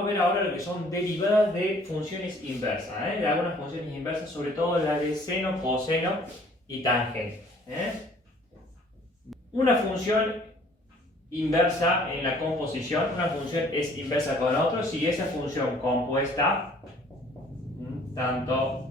a ver ahora lo que son derivadas de funciones inversas, de algunas funciones inversas, sobre todo la de seno, coseno y tangente. Una función inversa en la composición, una función es inversa con otra si esa función compuesta, tanto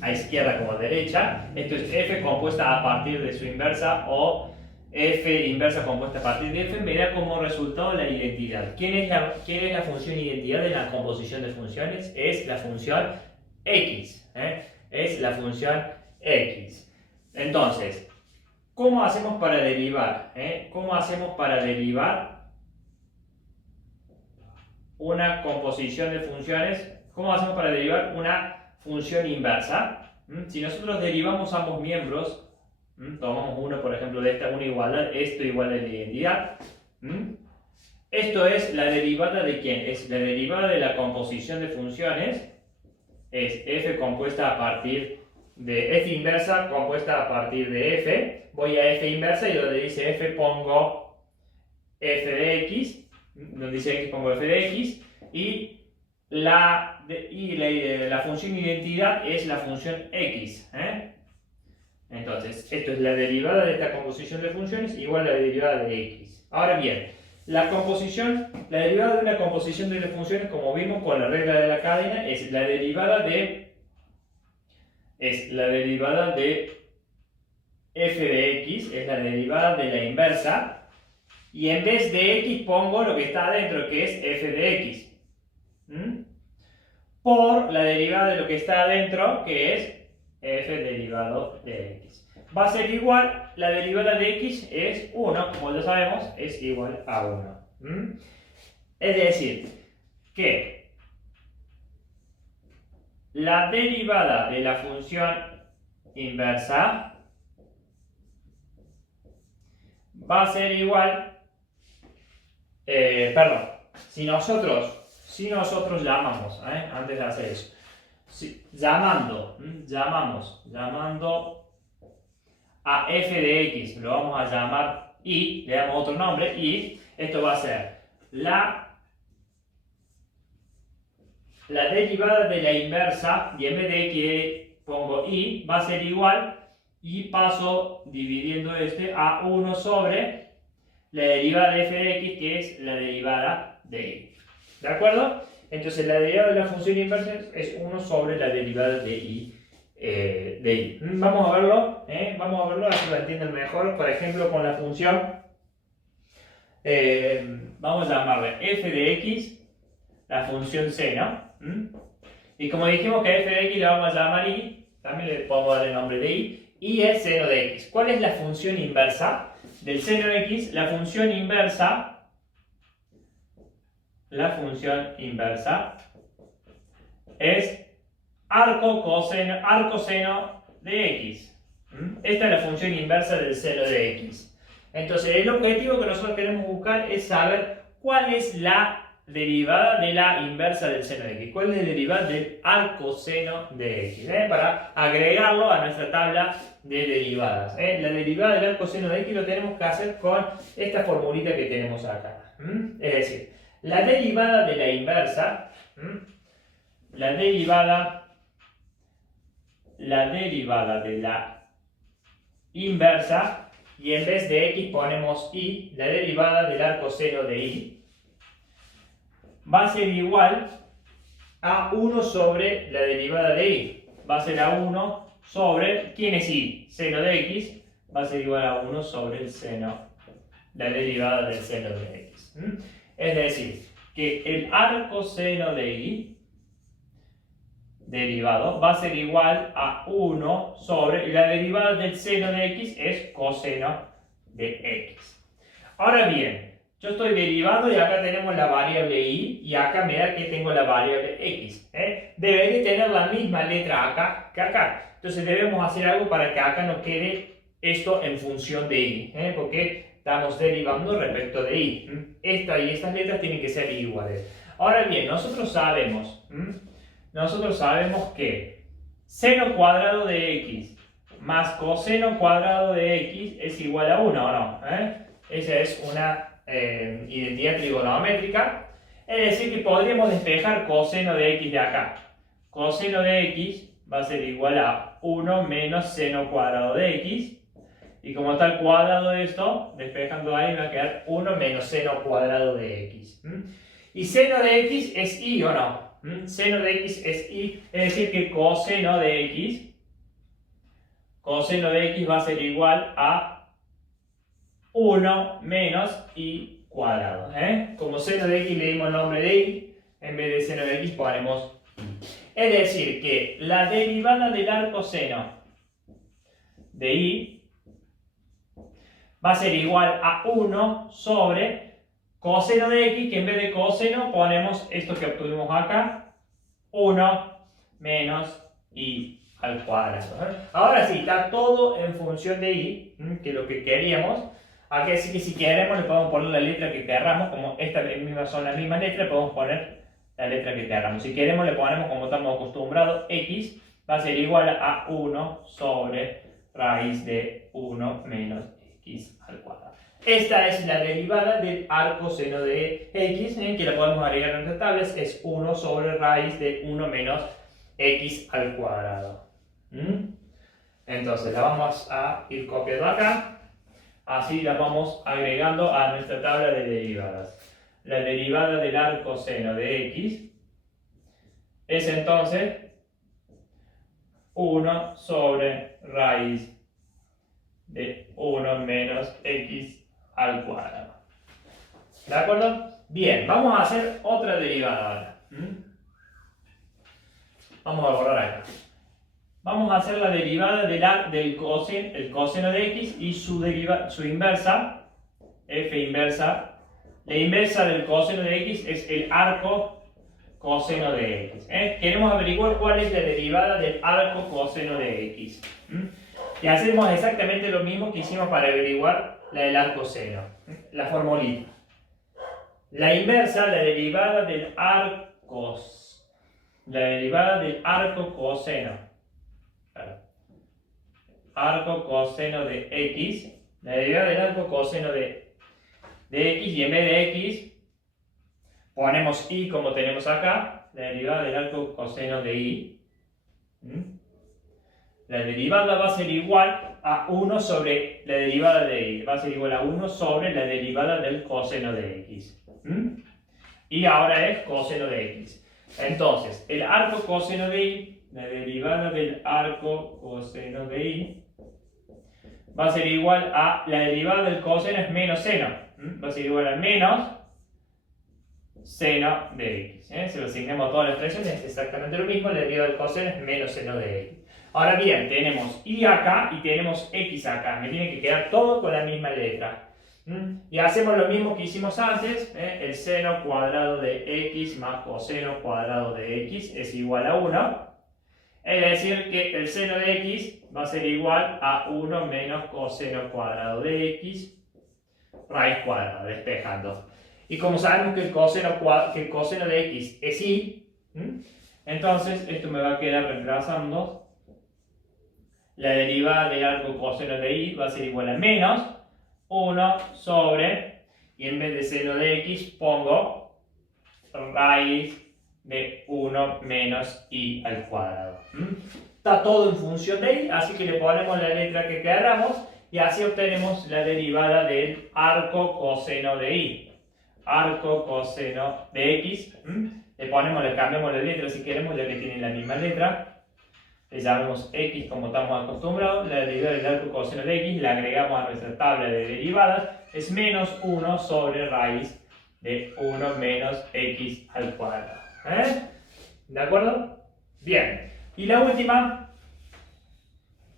a izquierda como a derecha, esto es f compuesta a partir de su inversa o f inversa compuesta a partir de f, me da como resultado la identidad. ¿Quién es la función identidad de la composición de funciones? Es la función x. Es la función x. Entonces, ¿cómo hacemos para derivar? ¿Cómo hacemos para derivar una composición de funciones? ¿Cómo hacemos para derivar una función inversa? Si nosotros derivamos ambos miembros, tomamos uno, por ejemplo, de esta, una igualdad, esto igual a la identidad. Esto es la derivada de ¿quién? Es la derivada de la composición de funciones. Es f compuesta a partir de f inversa compuesta a partir de f. Voy a f inversa y donde dice f pongo f de x. Donde dice x pongo f de x. Y la función identidad es la función x. Entonces, esto es la derivada de esta composición de funciones igual a la derivada de x. Ahora bien, la derivada de una composición de funciones, como vimos con la regla de la cadena, es la derivada de f de x, es la derivada de la inversa, y en vez de x pongo lo que está adentro, que es f de x, por la derivada de lo que está adentro, que es f derivado de x. Va a ser igual, la derivada de x es 1, como ya sabemos, es igual a 1. Es decir, que la derivada de la función inversa va a ser igual, si nosotros llamamos, antes de hacer eso, llamando a f de x, lo vamos a llamar y, le damos otro nombre, y esto va a ser la derivada de la inversa, y en vez de x pongo y, va a ser igual, y paso dividiendo a 1 sobre la derivada de f de x, que es la derivada de y. ¿De acuerdo? Entonces la derivada de la función inversa es 1 sobre la derivada de y. Vamos a verlo, así lo entienden mejor. Por ejemplo, con la función, vamos a llamarle f de x, la función seno. Y como dijimos que f de x le vamos a llamar y, también le podemos dar el nombre de y es seno de x. ¿Cuál es la función inversa del seno de x? La función inversa es arco seno de x. Esta es la función inversa del seno de x. Entonces, el objetivo que nosotros queremos buscar es saber cuál es la derivada de la inversa del seno de x. ¿Cuál es la derivada del arcoseno de x? Para agregarlo a nuestra tabla de derivadas. La derivada del arcoseno de x lo tenemos que hacer con esta formulita que tenemos acá. Es decir, la derivada de la inversa, la derivada de la inversa, y en vez de x ponemos y, la derivada del arcoseno de y, va a ser igual a 1 sobre la derivada de y. Va a ser a 1 sobre, ¿quién es y? Seno de x, va a ser igual a 1 sobre el seno, la derivada del seno de x. Es decir, que el arcoseno de y derivado va a ser igual a 1 sobre, y la derivada del seno de x es coseno de x. Ahora bien, yo estoy derivando y acá tenemos la variable y acá me da que tengo la variable x. Debería tener la misma letra acá que acá. Entonces debemos hacer algo para que acá nos quede esto en función de y, porque estamos derivando respecto de y. Esta y estas letras tienen que ser iguales. Ahora bien, nosotros sabemos que seno cuadrado de x más coseno cuadrado de x es igual a 1, ¿o no? Esa es una identidad trigonométrica. Es decir, que podríamos despejar coseno de x de acá. Coseno de x va a ser igual a 1 menos seno cuadrado de x. Y como está el cuadrado de esto, despejando ahí me va a quedar 1 menos seno cuadrado de x. ¿Y seno de x es y o no? Seno de x es y, es decir que coseno de x va a ser igual a 1 menos y cuadrado. Como seno de x le dimos el nombre de y, en vez de seno de x ponemos y. Es decir que la derivada del arcoseno de y va a ser igual a 1 sobre coseno de x, que en vez de coseno ponemos esto que obtuvimos acá, 1 menos y al cuadrado. Ahora sí, está todo en función de y, que es lo que queríamos. Aquí sí que si queremos le podemos poner la letra que queramos, como estas mismas son las mismas letras, podemos poner la letra que queramos. Si queremos le ponemos, como estamos acostumbrados, x va a ser igual a 1 sobre raíz de 1 menos x al cuadrado. Esta es la derivada del arcoseno de x, que la podemos agregar en nuestras tablas, es 1 sobre raíz de 1 menos x al cuadrado. Entonces la vamos a ir copiando acá, así la vamos agregando a nuestra tabla de derivadas. La derivada del arcoseno de x es entonces 1 sobre raíz de 1 menos x al cuadrado. ¿De acuerdo? Bien, vamos a hacer otra derivada ahora. Vamos a borrar acá. Vamos a hacer la derivada del coseno de x y su inversa, f inversa. La inversa del coseno de x es el arco coseno de x. Queremos averiguar cuál es la derivada del arco coseno de x. Y hacemos exactamente lo mismo que hicimos para averiguar la del arcoseno. La formulita. La inversa, la derivada del arco coseno. Arco coseno de x. La derivada del arco coseno de x, y en vez de x ponemos y como tenemos acá. La derivada del arco coseno de y. La derivada va a ser igual a 1 sobre la derivada de y. Va a ser igual a 1 sobre la derivada del coseno de x. Y ahora es coseno de x. Entonces, el arco coseno de y, la derivada del arco coseno de y, va a ser igual a la derivada del coseno es menos seno. Va a ser igual a menos seno de x. Si lo asignamos a todas las expresiones es exactamente lo mismo. La derivada del coseno es menos seno de x. Ahora bien, tenemos y acá y tenemos x acá. Me tiene que quedar todo con la misma letra. Y hacemos lo mismo que hicimos antes. El seno cuadrado de x más coseno cuadrado de x es igual a 1. Es decir que el seno de x va a ser igual a 1 menos coseno cuadrado de x raíz cuadrada, despejando. Y como sabemos que el coseno de x es y, entonces esto me va a quedar reemplazando. La derivada del arco coseno de y va a ser igual a menos 1 sobre, y en vez de seno de x pongo raíz de 1 menos y al cuadrado. Está todo en función de y, así que le ponemos la letra que queramos y así obtenemos la derivada del arco coseno de y. Arco coseno de x. Le cambiamos la letra si queremos, ya que tienen la misma letra. Le llamamos x como estamos acostumbrados. La derivada del arco coseno de x la agregamos a nuestra tabla de derivadas. Es menos 1 sobre raíz de 1 menos x al cuadrado. ¿De acuerdo? Bien. Y la última.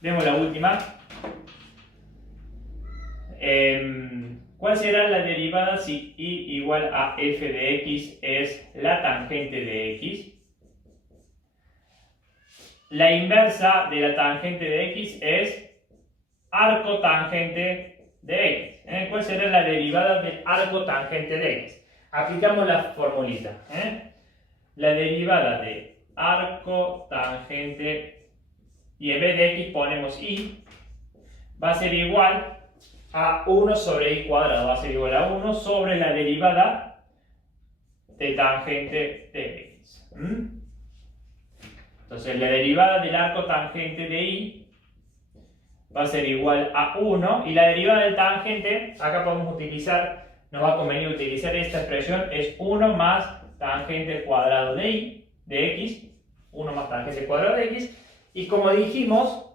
Vemos la última. ¿Cuál será la derivada si y igual a f de x es la tangente de x? La inversa de la tangente de x es arco tangente de x. ¿Cuál será la derivada del arco tangente de x? Aplicamos la formulita. La derivada de arco tangente, y en vez de x ponemos y, va a ser igual a 1 sobre y cuadrado. Va a ser igual a 1 sobre la derivada de tangente de x. Entonces la derivada del arco tangente de y va a ser igual a 1 y la derivada del tangente, acá podemos utilizar, nos va a convenir utilizar esta expresión, es 1 más tangente cuadrado de y, de x, 1 más tangente cuadrado de x, y como dijimos,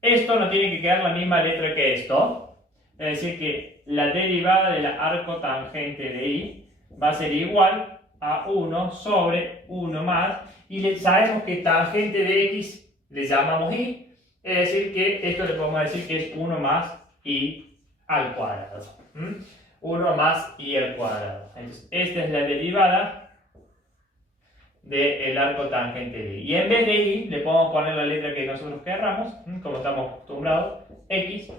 esto no tiene que quedar la misma letra que esto, es decir que la derivada del arco tangente de y va a ser igual a 1 sobre 1 más, y sabemos que tangente de x le llamamos y, es decir que esto le podemos decir que es 1 más y al cuadrado. 1 más y al cuadrado. Entonces, esta es la derivada del arco tangente de y. Y en vez de y, le podemos poner la letra que nosotros querramos, como estamos acostumbrados, x.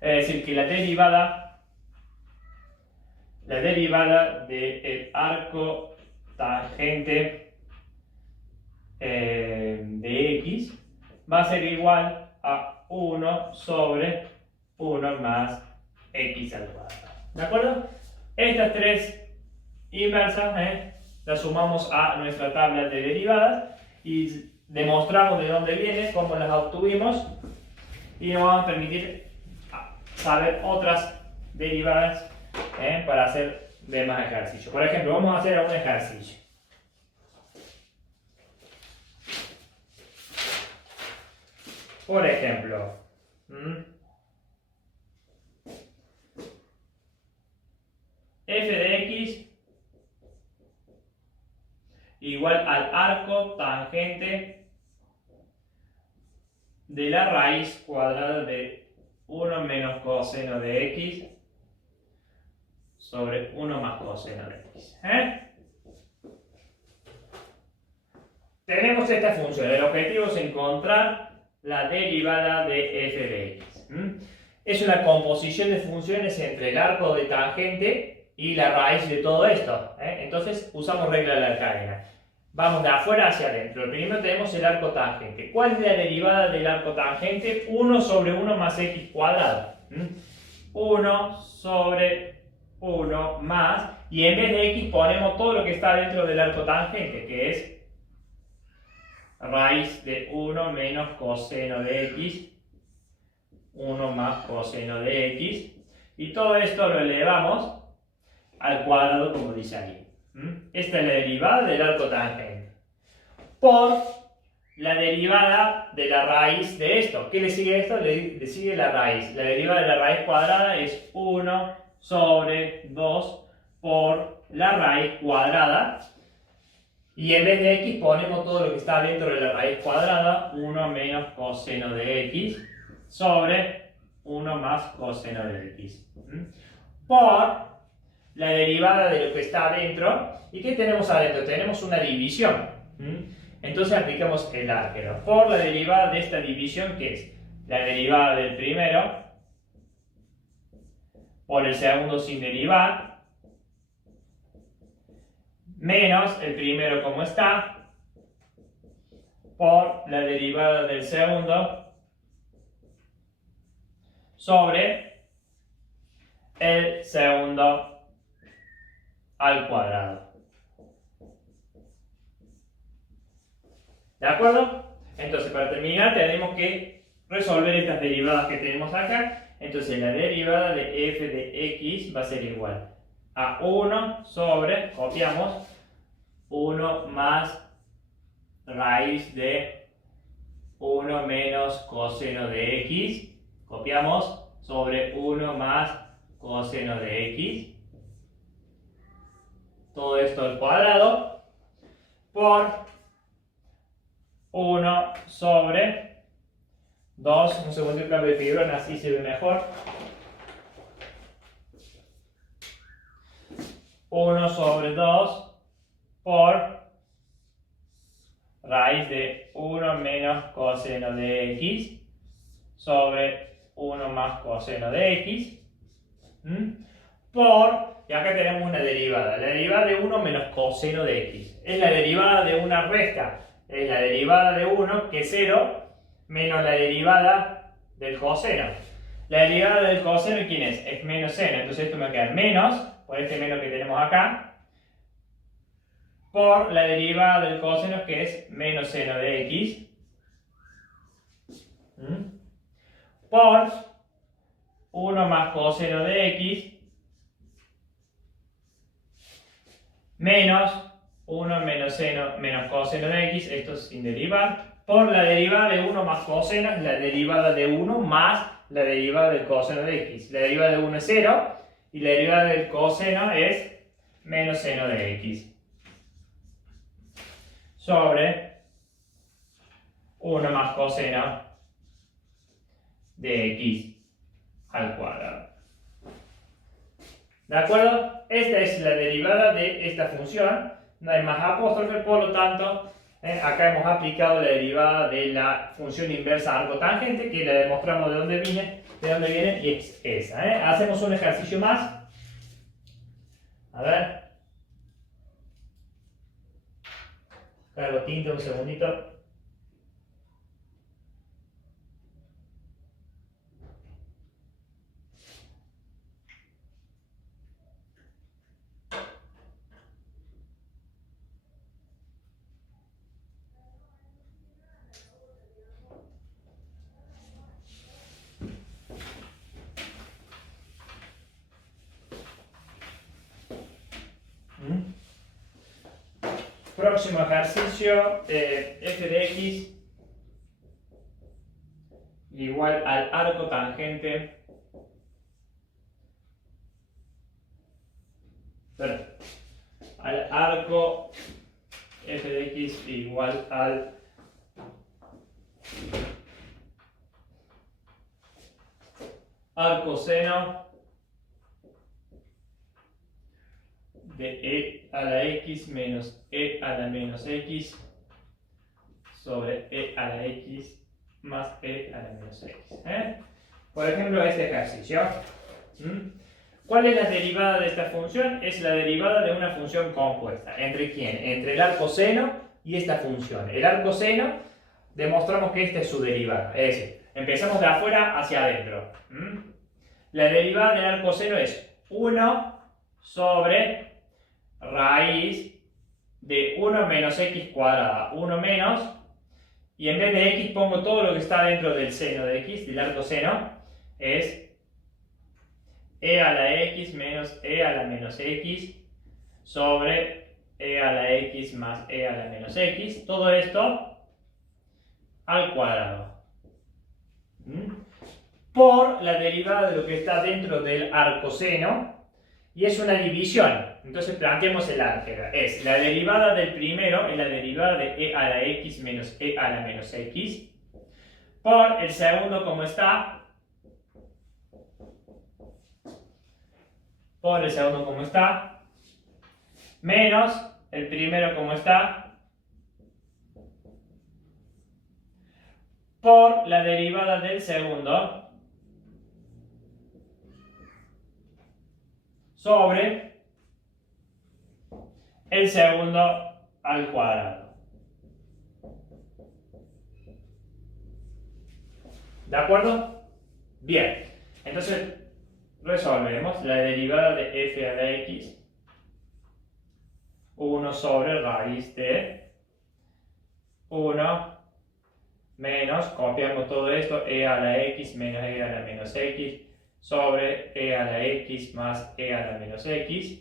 Es decir, que la derivada del arco tangente de x va a ser igual a 1 sobre 1 más x al cuadrado. ¿De acuerdo? Estas tres inversas las sumamos a nuestra tabla de derivadas y demostramos de dónde vienen, cómo las obtuvimos, y nos van a permitir saber otras derivadas para hacer demás ejercicios. Por ejemplo, vamos a hacer un ejercicio. Por ejemplo, f de x igual al arco tangente de la raíz cuadrada de 1 menos coseno de x sobre 1 más coseno de x. Tenemos esta función. El objetivo es encontrar la derivada de f de x. Es una composición de funciones entre el arco de tangente y la raíz de todo esto. Entonces usamos regla de la cadena. Vamos de afuera hacia adentro. Primero tenemos el arco tangente. ¿Cuál es la derivada del arco tangente? 1 sobre 1 más x cuadrado. 1 sobre 1 más, y en vez de x ponemos todo lo que está dentro del arco tangente, que es raíz de 1 menos coseno de x, 1 más coseno de x, y todo esto lo elevamos al cuadrado como dice aquí. Esta es la derivada del arco tangente por la derivada de la raíz de esto. ¿Qué le sigue a esto? Le sigue la raíz. La derivada de la raíz cuadrada es 1 sobre 2 por la raíz cuadrada, y en vez de x ponemos todo lo que está dentro de la raíz cuadrada, 1 menos coseno de x sobre 1 más coseno de x, por la derivada de lo que está adentro. ¿Y qué tenemos adentro? Tenemos una división. Entonces aplicamos el álgebra por la derivada de esta división, que es la derivada del primero por el segundo sin derivar, menos el primero como está, por la derivada del segundo sobre el segundo al cuadrado. ¿De acuerdo? Entonces, para terminar, tenemos que resolver estas derivadas que tenemos acá. Entonces, la derivada de f de x va a ser igual a 1 sobre, copiamos, 1 más raíz de 1 menos coseno de x, copiamos, sobre 1 más coseno de x, todo esto al cuadrado, por 1 sobre 2, un segundo el cambio de fibrón, así se ve mejor, 1 sobre 2 por raíz de 1 menos coseno de x sobre 1 más coseno de x, por, y acá tenemos una derivada, la derivada de 1 menos coseno de x, es la derivada de una resta, es la derivada de 1, que es 0, menos la derivada del coseno. La derivada del coseno, ¿quién es? Es menos seno, entonces esto me queda menos, por este menos que tenemos acá, por la derivada del coseno, que es menos seno de x, por 1 más coseno de x, menos 1 menos seno menos coseno de x, esto sin derivar, por la derivada de 1 más coseno, es la derivada de 1 más la derivada del coseno de x. La derivada de 1 es 0 y la derivada del coseno es menos seno de x. Sobre 1 más coseno de x al cuadrado. ¿De acuerdo? Esta es la derivada de esta función. No hay más apóstrofe, por lo tanto, acá hemos aplicado la derivada de la función inversa arcotangente, que la demostramos de dónde viene, y es esa. Hacemos un ejercicio más. A ver. Cargo tinta un segundito. Próximo ejercicio, f de x igual al arco tangente, al arco f de x igual al arcoseno de e a la x menos e a la menos x sobre e a la x más e a la menos x. Por ejemplo, este ejercicio. ¿Cuál es la derivada de esta función? Es la derivada de una función compuesta. ¿Entre quién? Entre el arcoseno y esta función. El arcoseno, demostramos que esta es su derivada. Es decir, empezamos de afuera hacia adentro. La derivada del arcoseno es 1 sobre raíz de 1 menos x cuadrada, 1 menos, y en vez de x pongo todo lo que está dentro del seno de x, del arcoseno, es e a la x menos e a la menos x sobre e a la x más e a la menos x, todo esto al cuadrado, por la derivada de lo que está dentro del arcoseno, y es una división. Entonces planteemos el álgebra. Es la derivada del primero, es la derivada de e a la x menos e a la menos x, por el segundo como está, menos el primero como está, por la derivada del segundo, sobre el segundo al cuadrado. ¿De acuerdo? Bien. Entonces, resolvemos la derivada de f a la x. 1 sobre raíz de 1 menos, copiamos todo esto, e a la x menos e a la menos x sobre e a la x más e a la menos x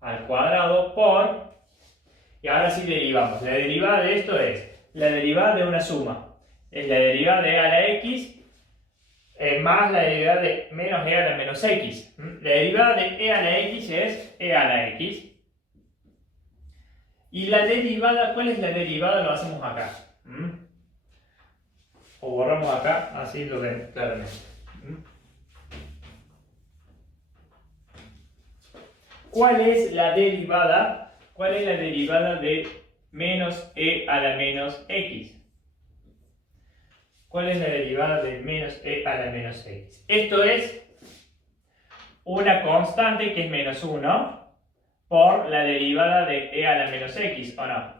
al cuadrado por, y ahora sí derivamos. La derivada de esto es la derivada de una suma, es la derivada de e a la x más la derivada de menos e a la menos x. La derivada de e a la x es e a la x. Y la derivada, ¿cuál es la derivada? Lo hacemos acá. O borramos acá, así lo ven claramente. ¿Cuál es la derivada? ¿Cuál es la derivada de menos e a la menos x? ¿Cuál es la derivada de menos e a la menos x? Esto es una constante que es menos 1 por la derivada de e a la menos x, ¿o no?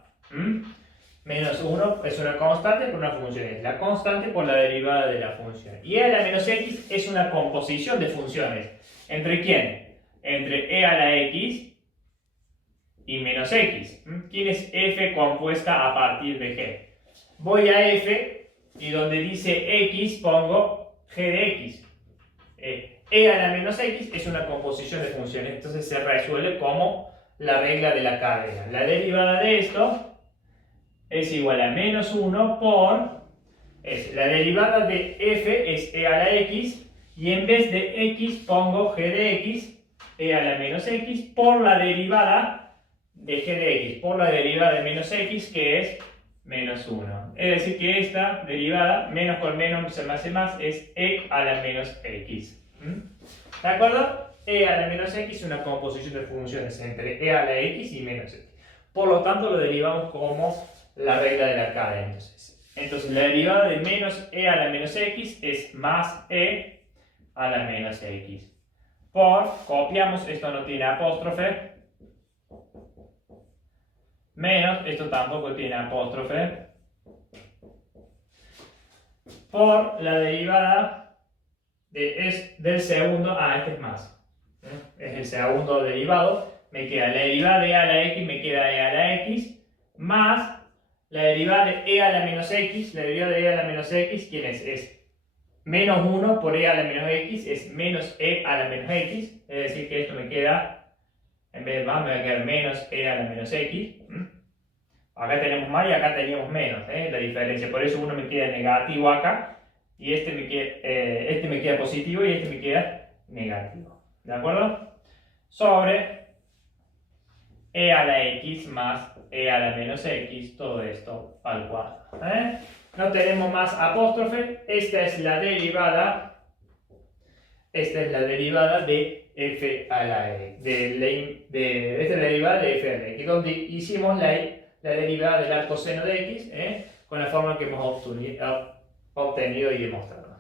Menos 1 es una constante por una función, es la constante por la derivada de la función. Y e a la menos x es una composición de funciones. ¿Entre quién? Entre e a la x y menos x. ¿Quién es f compuesta a partir de g? Voy a f y donde dice x pongo g de x. E a la menos x es una composición de funciones, entonces se resuelve como la regla de la cadena. La derivada de esto es igual a menos 1 por... la derivada de f es e a la x y en vez de x pongo g de x, e a la menos x por la derivada de g de x, por la derivada de menos x que es menos 1. Es decir que esta derivada, menos con menos se me hace más, es e a la menos x. ¿De acuerdo? E a la menos x es una composición de funciones entre e a la x y menos x. Por lo tanto lo derivamos como la regla de la cadena. Entonces la derivada de menos e a la menos x es más e a la menos x. Copiamos, esto no tiene apóstrofe, menos, esto tampoco tiene apóstrofe, por la derivada del segundo, este es más, es el segundo derivado, me queda la derivada de e a la x, me queda e a la x, más la derivada de e a la menos x, la derivada de e a la menos x, ¿quién es? Es menos 1 por e a la menos x, es menos e a la menos x, es decir que esto me queda, en vez de más, me va a quedar menos e a la menos x. Acá tenemos más y acá teníamos menos, la diferencia, por eso uno me queda negativo acá, y este me queda positivo y este me queda negativo. ¿De acuerdo? Sobre e a la x más e a la menos x, todo esto al cuadrado. No tenemos más apóstrofe, esta es la derivada de f a la x, esta es la derivada de f a la x, donde hicimos la derivada del arcoseno de x, con la forma que hemos obtenido y demostrado.